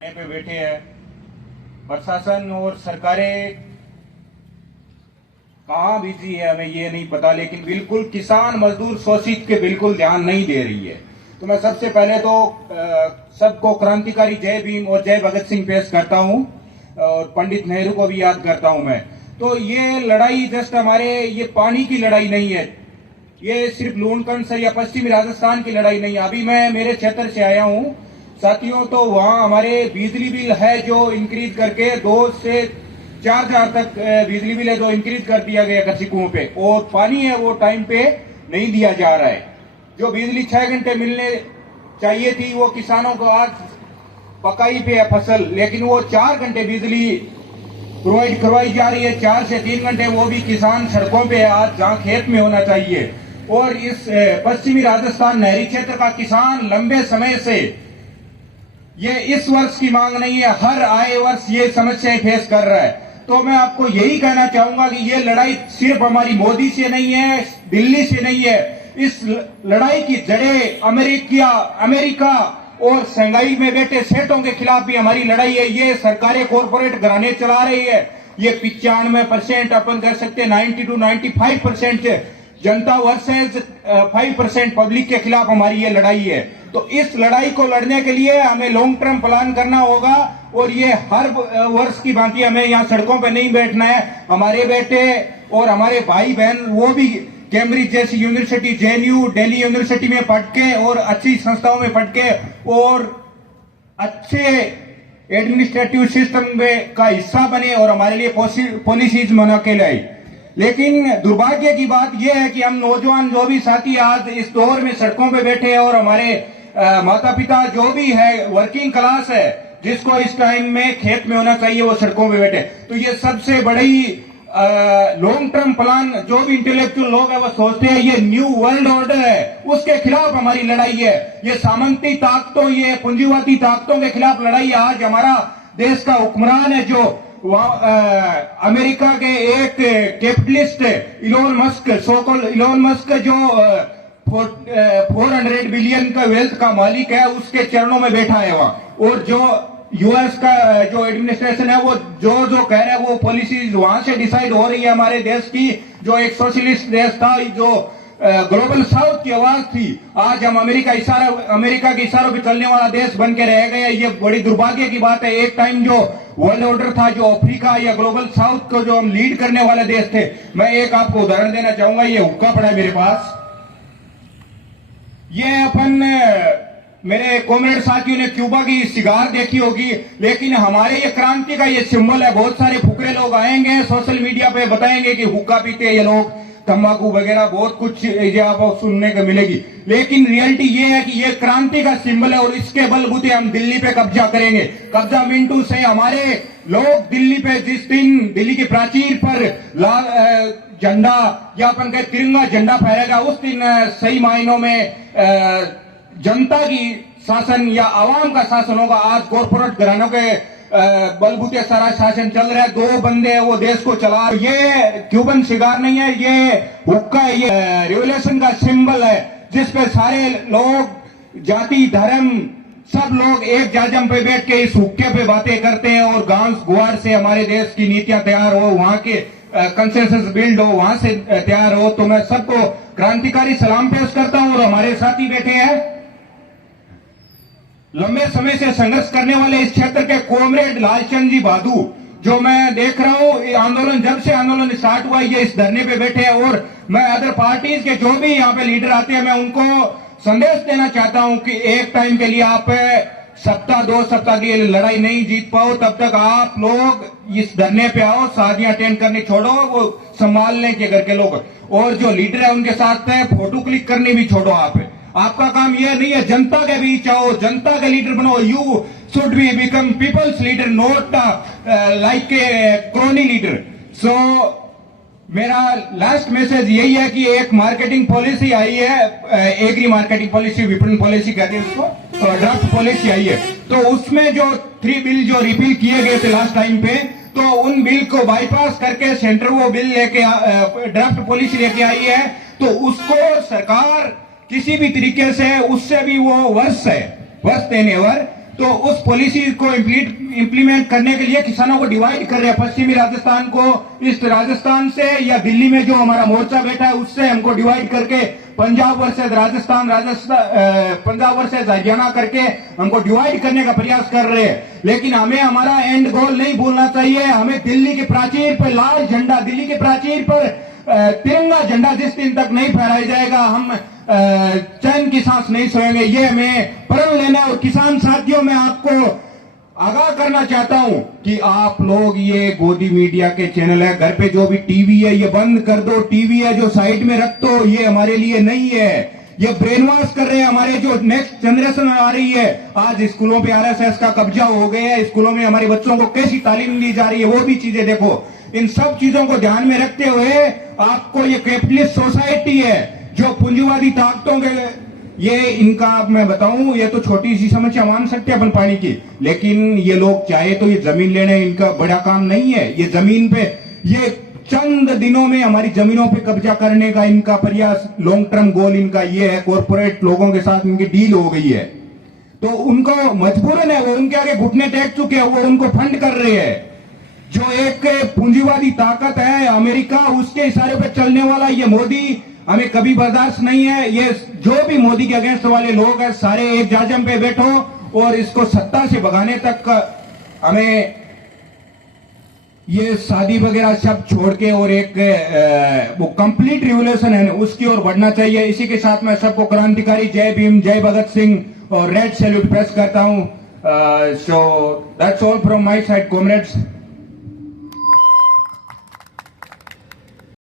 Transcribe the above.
पे बैठे हैं। प्रशासन और सरकारें कहाँ बिजी है हमें ये नहीं पता, लेकिन बिल्कुल किसान मजदूर शोषित के बिल्कुल ध्यान नहीं दे रही है। तो मैं सबसे पहले तो सबको क्रांतिकारी जय भीम और जय भगत सिंह पेश करता हूँ और पंडित नेहरू को भी याद करता हूँ मैं। तो ये लड़ाई जस्ट हमारे ये पानी की लड़ाई नहीं है, ये सिर्फ लूणकंड या पश्चिमी राजस्थान की लड़ाई नहीं है। अभी मैं मेरे क्षेत्र से आया हूँ साथियों, तो वहाँ हमारे बिजली बिल है जो इंक्रीज करके 2 से 4,000 तक बिजली बिल है जो इंक्रीज कर दिया गया कृषि कुओं पे, और पानी है वो टाइम पे नहीं दिया जा रहा है। जो बिजली 6 घंटे मिलने चाहिए थी वो किसानों को आज पकाई पे है फसल, लेकिन वो 4 घंटे बिजली प्रोवाइड करवाई जा रही है, 4 से 3 घंटे वो भी किसान सड़कों पे है आज जहाँ खेत में होना चाहिए। और इस पश्चिमी राजस्थान नहरी क्षेत्र का किसान लंबे समय से, ये इस वर्ष की मांग नहीं है, हर आए वर्ष ये समस्याएं फेस कर रहा है। तो मैं आपको यही कहना चाहूंगा कि ये लड़ाई सिर्फ हमारी मोदी से नहीं है, दिल्ली से नहीं है। इस लड़ाई की जड़ें अमेरिका और शंघाई में बैठे सेठों के खिलाफ भी हमारी लड़ाई है। ये सरकारें कॉरपोरेट घराने चला रही है। ये 95% अपन कह सकते हैं 90 to 95% जनता वर्सेस 5% पब्लिक के खिलाफ हमारी ये लड़ाई है। तो इस लड़ाई को लड़ने के लिए हमें लॉन्ग टर्म प्लान करना होगा, और ये हर वर्ष की भांति हमें यहाँ सड़कों पे नहीं बैठना है। हमारे बेटे और हमारे भाई बहन वो भी कैम्ब्रिज जैसी यूनिवर्सिटी, जेएनयू, दिल्ली यूनिवर्सिटी में पढ़ के और अच्छी संस्थाओं में पढ़ के और अच्छे एडमिनिस्ट्रेटिव सिस्टम में का हिस्सा बने और हमारे लिए पॉलिसीज बना के लाए। लेकिन दुर्भाग्य की बात यह है कि हम नौजवान जो भी साथी आज इस दौर में सड़कों पे बैठे हैं, और हमारे माता पिता जो भी है, वर्किंग क्लास है जिसको इस टाइम में खेत में होना चाहिए, वो सड़कों पे बैठे। तो ये सबसे बड़ी लॉन्ग टर्म प्लान जो भी इंटेलेक्चुअल लोग है वो सोचते हैं ये न्यू वर्ल्ड ऑर्डर है, उसके खिलाफ हमारी लड़ाई है। ये सामंती ताकतों, ये पूंजीवादी ताकतों के खिलाफ लड़ाई है। आज हमारा देश का हुक्मरान है जो अमेरिका के एक capitalist Elon Musk, so-called Elon Musk, जो 400 बिलियन का वेल्थ का मालिक है, उसके चरणों में बैठा है वहाँ। और जो यूएस का जो एडमिनिस्ट्रेशन है वो जो कह रहा है वो पॉलिसीज वहां से डिसाइड हो रही है हमारे देश की। जो एक सोशलिस्ट देश था, जो ग्लोबल साउथ की आवाज थी, आज हम अमेरिका के इशारों पे चलने वाला देश बन के रह गए। ये बड़ी दुर्भाग्य की बात है। एक टाइम जो वर्ल्ड ऑर्डर था, जो अफ्रीका या ग्लोबल साउथ को जो हम लीड करने वाले देश थे। मैं एक आपको उदाहरण देना चाहूंगा। ये हुक्का पड़ा है मेरे पास, ये अपन मेरे कॉमरेड साथियों ने क्यूबा की सिगार देखी होगी, लेकिन हमारे ये क्रांति का ये सिंबल है। बहुत सारे फुकरे लोग आएंगे सोशल मीडिया पे बताएंगे कि हुक्का पीते हैं ये लोग, तंबाकू वगैरह बहुत कुछ आपको सुनने को मिलेगी, लेकिन रियलिटी ये है कि ये क्रांति का सिंबल है। और इसके बलबूते हम दिल्ली पे कब्जा करेंगे। कब्जा मिंटू से हमारे लोग दिल्ली पे, जिस दिन दिल्ली की प्राचीर पर लाल झंडा या अपन कहे तिरंगा झंडा फहरेगा, उस दिन सही मायनों में जनता की शासन या आवाम का शासन होगा। आज कॉर्पोरेट घरानों के बलबूते सारा शासन चल रहा है। 2 बंदे हैं वो देश को चला। ये क्यूबन सिगार नहीं है, ये हुक्का है, ये रिवोल्यूशन का सिंबल है, जिसपे सारे लोग, जाति, धर्म, सब लोग एक जाजम पे बैठ के इस हुक्के पे बातें करते हैं। और गांव गुआर से हमारे देश की नीतियां तैयार हो, वहां के कंसेंसस बिल्ड हो, वहां से तैयार हो। तो मैं सबको क्रांतिकारी सलाम पेश करता हूं। और हमारे साथी बैठे हैं लंबे समय से संघर्ष करने वाले इस क्षेत्र के कॉमरेड लालचंद जी बादू, जो मैं देख रहा हूं आंदोलन, जब से आंदोलन स्टार्ट हुआ ये इस धरने पे बैठे हैं। और मैं अदर पार्टीज के जो भी यहाँ पे लीडर आते हैं, मैं उनको संदेश देना चाहता हूं कि एक टाइम के लिए आप सप्ताह 2 सप्ताह की लड़ाई नहीं जीत पाओ, तब तक आप लोग इस धरने पे आओ। शादियां अटेंड करनी छोड़ो, वो संभालने के घर के लोग, और जो लीडर है उनके साथ फोटो क्लिक करनी भी छोड़ो। आपका काम यह नहीं है जनता के बीच आओ, जनता का लीडर बनो। You should be become people's leader, not like a crony leader. So मेरा लास्ट मैसेज यही है कि एक मार्केटिंग पॉलिसी आई है, एग्री मार्केटिंग पॉलिसी, विपणन पॉलिसी कहते हैं उसको, ड्राफ्ट पॉलिसी आई है। तो उसमें जो 3 बिल जो रिपील किए गए थे लास्ट टाइम पे, तो उन बिल को बाईपास करके सेंटर वो बिल लेके ड्राफ्ट पॉलिसी लेके आई है। तो उसको सरकार किसी भी तरीके से, उससे भी वो वर्ष देने वर तो उस पॉलिसी को इम्प्लीमेंट करने के लिए किसानों को डिवाइड कर रहे हैं। पश्चिमी राजस्थान को ईस्ट राजस्थान से, या दिल्ली में जो हमारा मोर्चा बैठा है उससे हमको डिवाइड करके पंजाब वर्सेज राजस्थान, पंजाब वर्सेज हरियाणा करके हमको डिवाइड करने का प्रयास कर रहे हैं। लेकिन हमें हमारा एंड गोल नहीं भूलना चाहिए। हमें दिल्ली के प्राचीर पर लाल झंडा, दिल्ली के प्राचीर पर तिरंगा झंडा जिस दिन तक नहीं फहराया जाएगा, हम चैन की सांस नहीं सोएंगे। ये हमें प्रण लेना। और किसान साथियों, मैं आपको आगाह करना चाहता हूं कि आप लोग ये गोदी मीडिया के चैनल है, घर पे जो भी टीवी है ये बंद कर दो। टीवी है जो साइड में रख दो, ये हमारे लिए नहीं है। ये ब्रेन वॉश कर रहे हैं हमारे जो नेक्स्ट जनरेशन आ रही है। आज स्कूलों पे आरएसएस का कब्जा हो गया है। स्कूलों में हमारे बच्चों को कैसी तालीम दी जा रही है, वो भी चीजें देखो। इन सब चीजों को ध्यान में रखते हुए आपको ये कैपिटलिस्ट सोसाइटी है जो पूंजीवादी ताकतों के, ये इनका मैं बताऊं, ये तो छोटी सी समस्या मान सकते हैं अपन पानी की, लेकिन ये लोग चाहे तो ये जमीन लेने इनका बड़ा काम नहीं है। ये जमीन पे, ये चंद दिनों में हमारी जमीनों पे कब्जा करने का इनका प्रयास, लॉन्ग टर्म गोल इनका ये है। कॉर्पोरेट लोगों के साथ इनकी डील हो गई है, तो उनको मजबूरन है, वो उनके आगे घुटने टेक चुके हैं, वो उनको फंड कर रहे हैं। जो एक पूंजीवादी ताकत है अमेरिका, उसके इशारे पे चलने वाला ये मोदी हमें कभी बर्दाश्त नहीं है। ये जो भी मोदी के अगेंस्ट वाले लोग हैं, सारे एक जाजम पे बैठो और इसको सत्ता से भगाने तक हमें ये शादी वगैरह सब छोड़ के और एक वो कंप्लीट रिवोल्यूशन है उसकी ओर बढ़ना चाहिए। इसी के साथ मैं सबको क्रांतिकारी जय भीम, जय भगत सिंह और रेड सैल्यूट प्रेस करता हूं। So that's all from my side comrades.